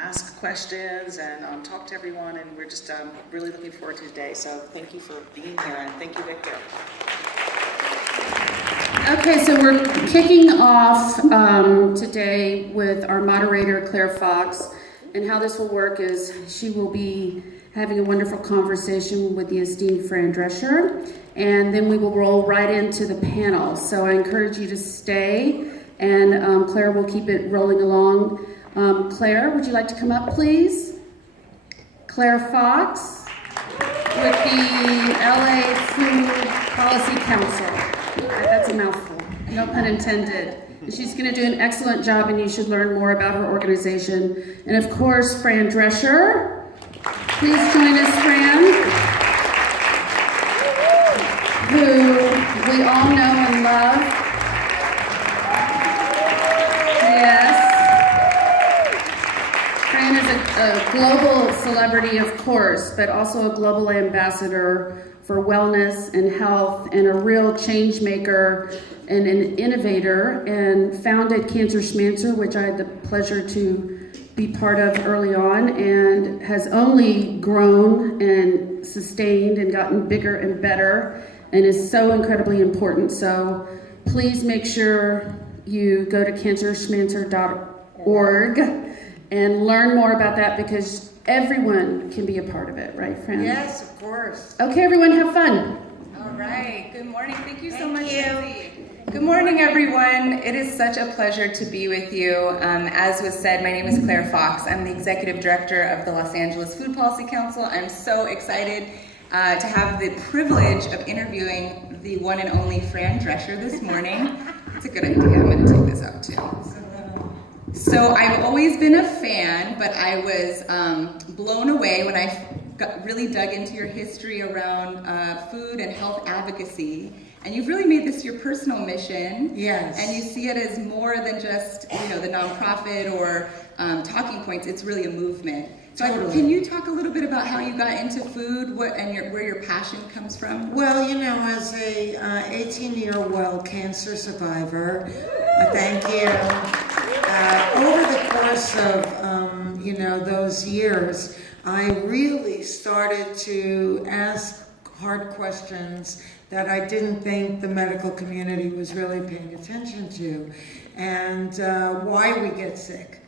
ask questions and talk to everyone, and we're just really looking forward to today. So thank you for being here, and thank you, Victor. Okay, so we're kicking off today with our moderator, Claire Fox, and how this will work is she will be having a wonderful conversation with the esteemed Fran Drescher, and then we will roll right into the panel. So I encourage you to stay, and Claire will keep it rolling along. Claire, would you like to come up, please? Claire Fox with the LA Food Policy Council. That's a mouthful, no pun intended. She's going to do an excellent job, and you should learn more about her organization. And of course, Fran Drescher. Please join us, Fran, who we all know and love. Yes. Fran is a global celebrity, of course, but also a global ambassador for wellness and health, and a real change maker and an innovator, and founded Cancer Schmancer, which I had the pleasure to be part of early on, and has only grown and sustained and gotten bigger and better, and is so incredibly important. So please make sure you go to cancerschmancer.org and learn more about that, because everyone can be a part of it, right, Fran? Yes, of course. Okay, everyone, have fun. All right. Good morning. Thank you so much, Lindsay. Good morning, everyone. It is such a pleasure to be with you. As was said, my name is Claire Fox. I'm the Executive Director of the Los Angeles Food Policy Council. I'm so excited to have the privilege of interviewing the one and only Fran Drescher this morning. It's a good idea. I'm going to take this out, too. So I've always been a fan, but I was blown away when I really dug into your history around food and health advocacy. And you've really made this your personal mission. Yes. And you see it as more than just, the nonprofit or talking points. It's really a movement. So Totally. Can you talk a little bit about how you got into food, where your passion comes from? Well, as a 18-year well cancer survivor, thank you. Over the course of, those years, I really started to ask hard questions that I didn't think the medical community was really paying attention to, and why we get sick.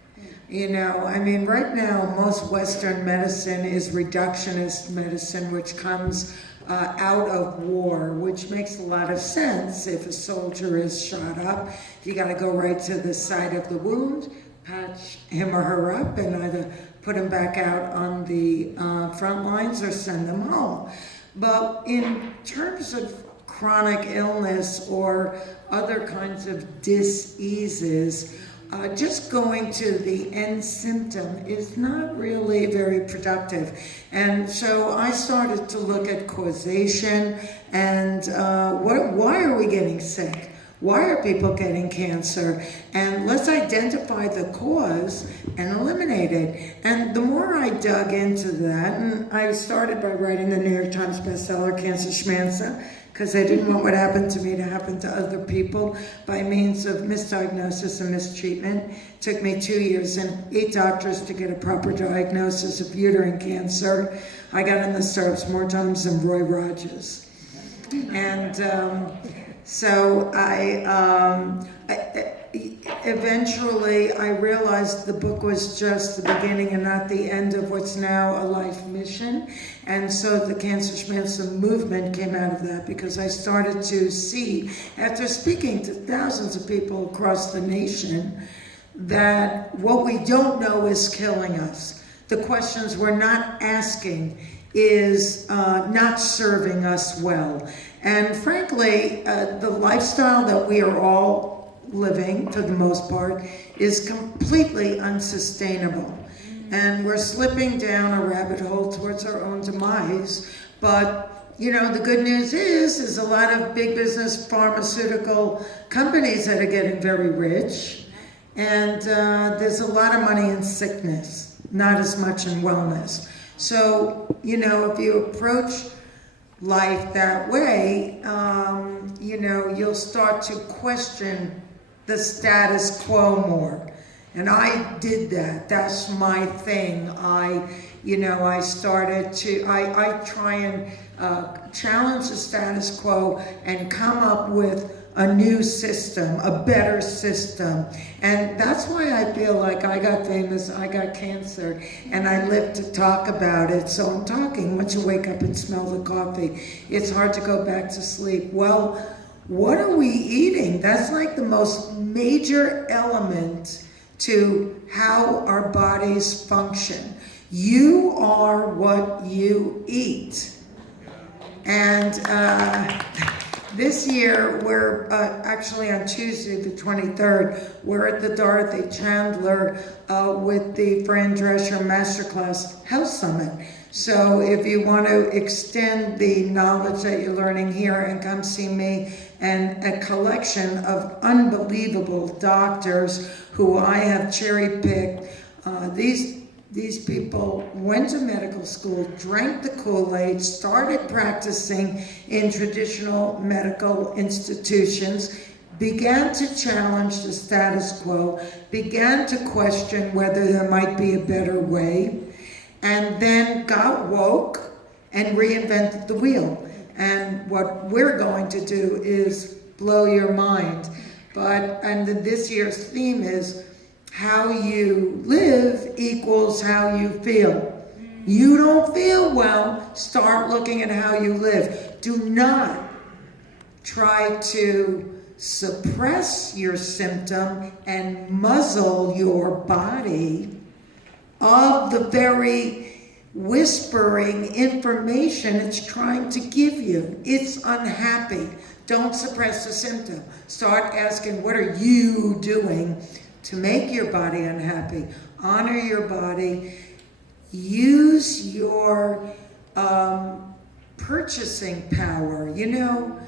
Right now, most Western medicine is reductionist medicine, which comes out of war, which makes a lot of sense. If a soldier is shot up, you got to go right to the site of the wound, patch him or her up, and either put him back out on the front lines or send them home. But in terms of chronic illness or other kinds of diseases, just going to the end symptom is not really very productive. And so I started to look at causation and why are we getting sick? Why are people getting cancer? And let's identify the cause and eliminate it. And the more I dug into that, and I started by writing the New York Times bestseller, Cancer Schmancer, because I didn't want what happened to me to happen to other people by means of misdiagnosis and mistreatment. It took me 2 years and 8 doctors to get a proper diagnosis of uterine cancer. I got in the stirrups more times than Roy Rogers. And so eventually I realized the book was just the beginning and not the end of what's now a life mission. And so the Cancer Schmancer movement came out of that, because I started to see, after speaking to thousands of people across the nation, that what we don't know is killing us. The questions we're not asking is not serving us well. And frankly, the lifestyle that we are all living, for the most part, is completely unsustainable. And we're slipping down a rabbit hole towards our own demise. But, the good news is a lot of big business pharmaceutical companies that are getting very rich. And there's a lot of money in sickness, not as much in wellness. So, if you approach life that way, you'll start to question the status quo more. And I did that. That's my thing. I try and challenge the status quo and come up with a new system, a better system. And that's why I feel like I got famous, I got cancer, and I live to talk about it. So I'm talking. Once you wake up and smell the coffee, it's hard to go back to sleep. Well, what are we eating? That's like the most major element to how our bodies function. You are what you eat. And this year, we're actually on Tuesday, the 23rd, we're at the Dorothy Chandler with the Fran Drescher Masterclass Health Summit. So if you want to extend the knowledge that you're learning here and come see me and a collection of unbelievable doctors who I have cherry-picked, these people went to medical school, drank the Kool-Aid, started practicing in traditional medical institutions, began to challenge the status quo, began to question whether there might be a better way, and then got woke and reinvented the wheel. And what we're going to do is blow your mind. And this year's theme is how you live equals how you feel. You don't feel well, start looking at how you live. Do not try to suppress your symptom and muzzle your body of the very whispering information it's trying to give you. It's unhappy. Don't suppress the symptom. Start asking, what are you doing to make your body unhappy? Honor your body. Use your purchasing power. You know,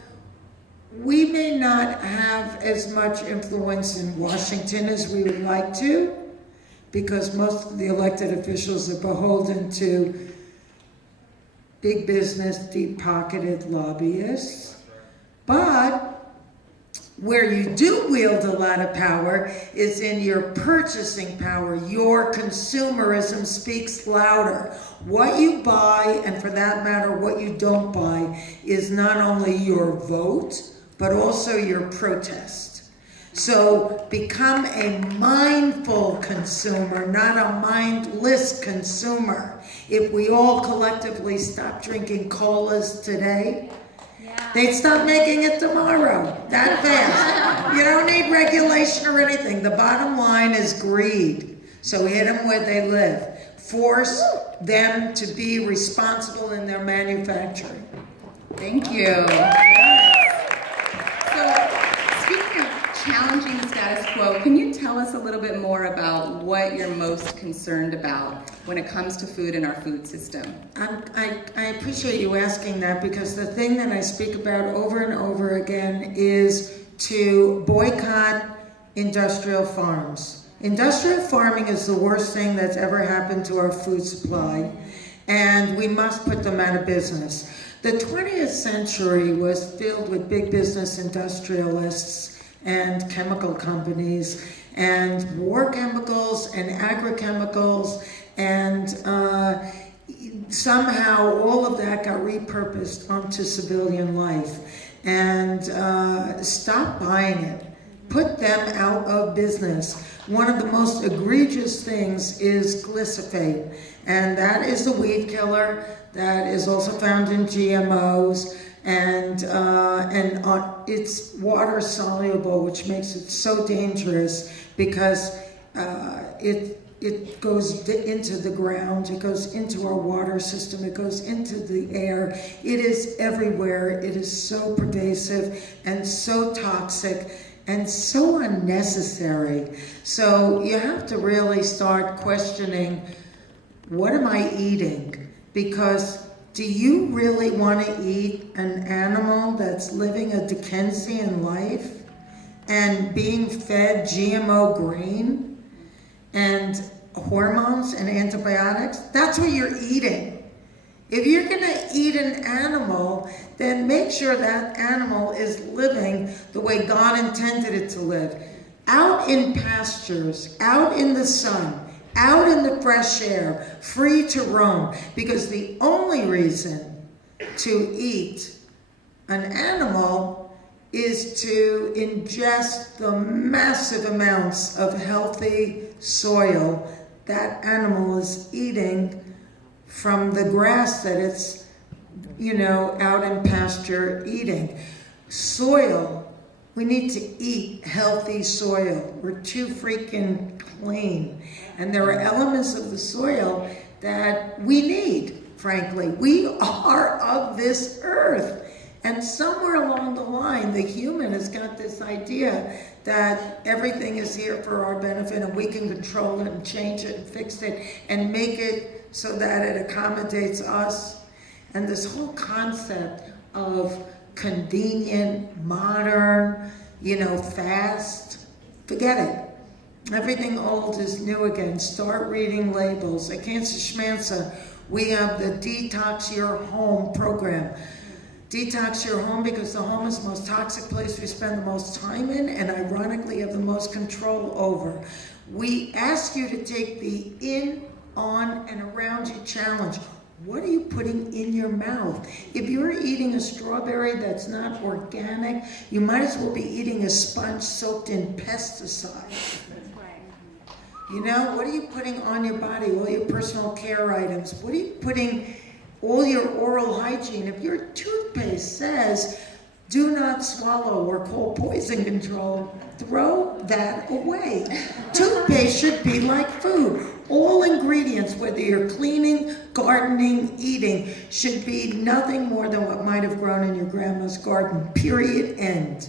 we may not have as much influence in Washington as we would like to, because most of the elected officials are beholden to big business, deep-pocketed lobbyists. But where you do wield a lot of power is in your purchasing power. Your consumerism speaks louder. What you buy, and for that matter, what you don't buy, is not only your vote, but also your protest. So become a mindful consumer, not a mindless consumer. If we all collectively stop drinking colas today, they'd stop making it tomorrow, that fast. You don't need regulation or anything. The bottom line is greed. So hit them where they live. Force them to be responsible in their manufacturing. Thank you. So, speaking of challenging the status quo, can you tell us a little bit more about what you're most concerned about when it comes to food in our food system? I appreciate you asking that, because the thing that I speak about over and over again is to boycott industrial farms. Industrial farming is the worst thing that's ever happened to our food supply, and we must put them out of business. The 20th century was filled with big business industrialists and chemical companies and war chemicals and agrochemicals, and somehow all of that got repurposed onto civilian life. And stop buying it. Put them out of business. One of the most egregious things is glyphosate, and that is the weed killer that is also found in GMOs, and it's water soluble, which makes it so dangerous, because it goes into the ground, it goes into our water system, it goes into the air. It is everywhere. It is so pervasive and so toxic and so unnecessary. So you have to really start questioning, what am I eating? Because do you really want to eat an animal that's living a Dickensian life and being fed GMO grain and hormones and antibiotics? That's what you're eating. If you're going to eat an animal, then make sure that animal is living the way God intended it to live. out in pastures, out in the sun, out in the fresh air, free to roam. Because the only reason to eat an animal is to ingest the massive amounts of healthy soil that animal is eating from the grass that it's, out in pasture eating. Soil, we need to eat healthy soil. We're too freaking clean. And there are elements of the soil that we need, frankly. We are of this earth. And somewhere along the line, the human has got this idea that everything is here for our benefit and we can control it and change it and fix it and make it so that it accommodates us. And this whole concept of convenient, modern, fast, forget it. Everything old is new again. Start reading labels. At Cancer Schmancer, we have the Detox Your Home program. Detox your home because the home is the most toxic place we spend the most time in and ironically have the most control over. We ask you to take the in, on, and around you challenge. What are you putting in your mouth? If you're eating a strawberry that's not organic, you might as well be eating a sponge soaked in pesticides. What are you putting on your body? All your personal care items. What are you putting, all your oral hygiene? If your toothpaste says, do not swallow or call poison control, throw that away. Toothpaste should be like food. All ingredients, whether you're cleaning, gardening, eating, should be nothing more than what might have grown in your grandma's garden, period, end.